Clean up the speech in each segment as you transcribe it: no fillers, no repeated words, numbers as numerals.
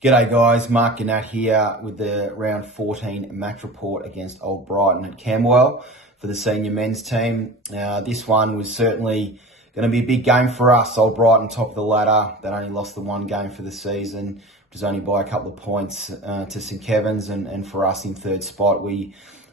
G'day guys, Mark and Nat here with the round 14 match report against Old Brighton at Camberwell for the senior men's team. This one was certainly going to be a big game for us. Old Brighton top of the ladder. They'd only lost the one game for the season, which was only by a couple of points to St Kevin's, and for us in third spot.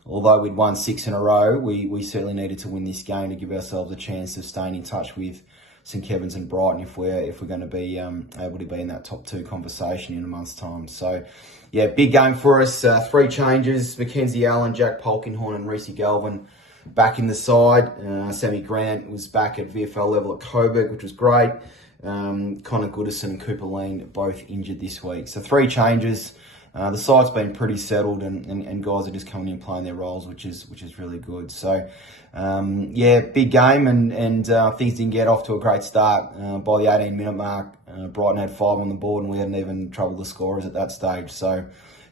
Although we'd won 6 in a row, we certainly needed to win this game to give ourselves a chance of staying in touch with St Kevin's and Brighton if we're going to be able to be in that top 2 conversation in a month's time. So, yeah, big game for us. 3 changes: Mackenzie Allen, Jack Polkinghorne and Reece Galvin back in the side. Sammy Grant was back at VFL level at Coburg, which was great. Connor Goodison and Cooper Lean both injured this week. So 3 changes. The side's been pretty settled, and guys are just coming in playing their roles, which is really good. So, yeah, big game, and things didn't get off to a great start. By the 18-minute mark, Brighton had 5 on the board, and we hadn't even troubled the scorers at that stage. So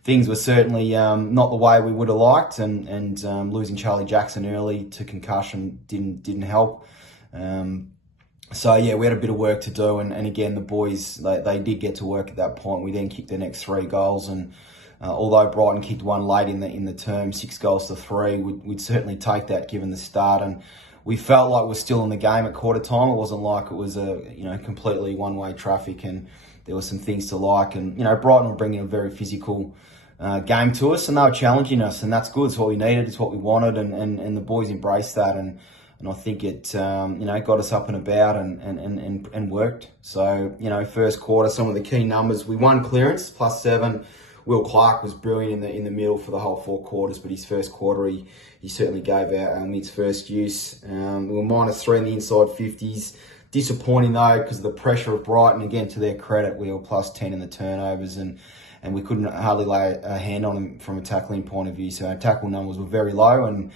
things were certainly not the way we would have liked, and losing Charlie Jackson early to concussion didn't help. So, yeah, we had a bit of work to do, and again, the boys, they did get to work at that point. We then kicked the next 3 goals, and although Brighton kicked one late in the term, 6 goals to 3, we'd certainly take that given the start, and we felt like we're still in the game at quarter time. It wasn't like it was completely one-way traffic, and there were some things to like, and Brighton were bringing a very physical game to us, and they were challenging us, and that's good. It's what we needed, it's what we wanted, and the boys embraced that, and I think it, got us up and about and worked. So, first quarter, some of the key numbers: we won clearance +7. Will Clark was brilliant in the middle for the whole 4 quarters, but his first quarter he certainly gave our mids first use. We were -3 in the inside 50s. Disappointing though, because of the pressure of Brighton. Again, to their credit, we were +10 in the turnovers, and we couldn't hardly lay a hand on them from a tackling point of view. So our tackle numbers were very low, and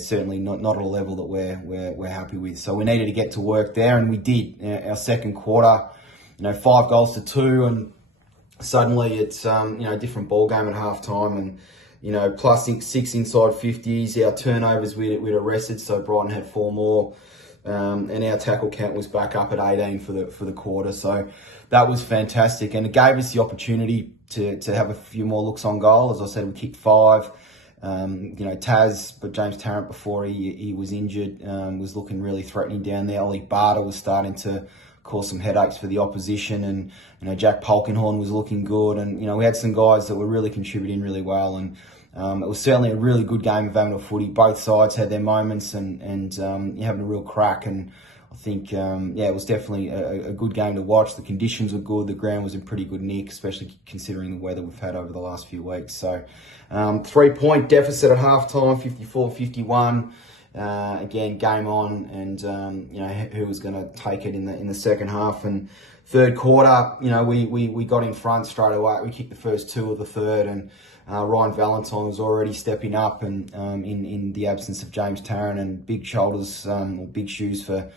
certainly not at a level that we're happy with. So we needed to get to work there, and we did. Our second quarter, 5 goals to 2, and suddenly it's a different ball game at half time, and +6 inside 50s. Our turnovers we'd arrested, so Brighton had 4 more, and our tackle count was back up at 18 for the quarter. So that was fantastic, and it gave us the opportunity to have a few more looks on goal. As I said, we kicked 5. But James Tarrant, before he was injured, was looking really threatening down there. Ollie Barter was starting to cause some headaches for the opposition, and Jack Polkinghorne was looking good, and we had some guys that were really contributing really well, and it was certainly a really good game of amateur footy. Both sides had their moments, and having a real crack, and I think, it was definitely a good game to watch. The conditions were good. The ground was in pretty good nick, especially considering the weather we've had over the last few weeks. So, 3-point deficit at halftime, 54-51. Again, game on, and who was going to take it in the second half. And third quarter, we got in front straight away. We kicked the first 2 of the third, and Ryan Valentine was already stepping up, and in the absence of James Tarrant, and big shoulders or big shoes for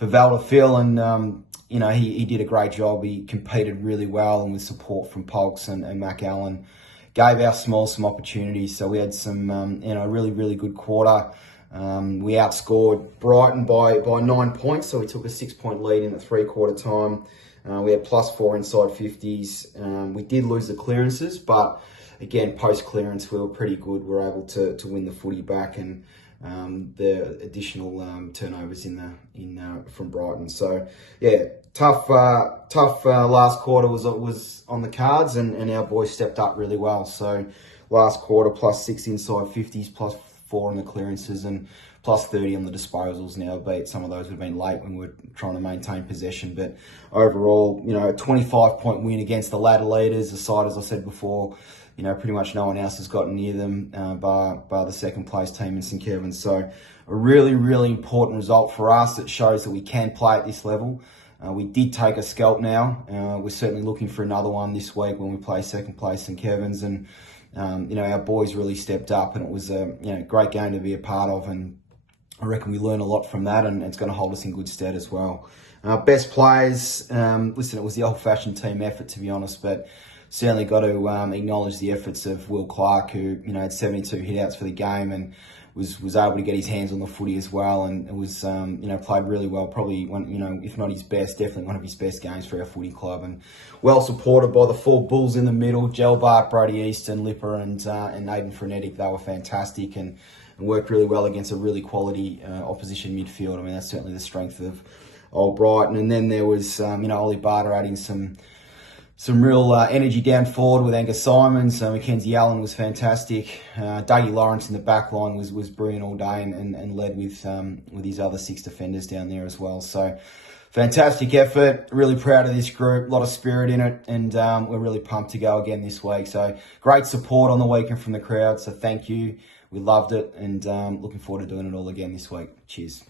Val to fill, and he did a great job. He competed really well, and with support from Polks and Mac Allen, gave our small some opportunities. So we had some really good quarter. We outscored Brighton by 9 points, so we took a 6-point lead in the 3-quarter time. We had +4 inside 50s. We did lose the clearances, but again, post clearance we were pretty good. We were able to win the footy back, and the additional turnovers from Brighton. So yeah, tough last quarter was on the cards, and our boys stepped up really well. So last quarter +6 inside 50s, +4 on the clearances, and +30 on the disposals. Now, albeit some of those would have been late when we were trying to maintain possession, but overall, a 25-point win against the ladder leaders. The side, as I said before, pretty much no one else has gotten near them, bar the second place team in St Kevin's. So a really important result for us. It shows that we can play at this level. We did take a scalp now. We're certainly looking for another one this week when we play second place St Kevin's, and our boys really stepped up, and it was a great game to be a part of, and I reckon we learned a lot from that, and it's going to hold us in good stead as well. Best players, listen, it was the old-fashioned team effort, to be honest, but certainly got to acknowledge the efforts of Will Clark, who had 72 hitouts for the game, and was able to get his hands on the footy as well, and it was played really well. Probably one, if not his best, definitely one of his best games for our footy club, and well supported by the 4 bulls in the middle: Gelbart, Brody Easton, Lipper, and Natty Frenetic. They were fantastic and worked really well against a really quality opposition midfield. I mean, that's certainly the strength of Old Brighton. And then there was Ollie Barter adding some real energy down forward with Angus Simons. Mackenzie Allen was fantastic. Dougie Lawrence in the back line was brilliant all day and led with his other 6 defenders down there as well. So fantastic effort. Really proud of this group. A lot of spirit in it, and we're really pumped to go again this week. So great support on the weekend from the crowd. So thank you. We loved it, and looking forward to doing it all again this week. Cheers.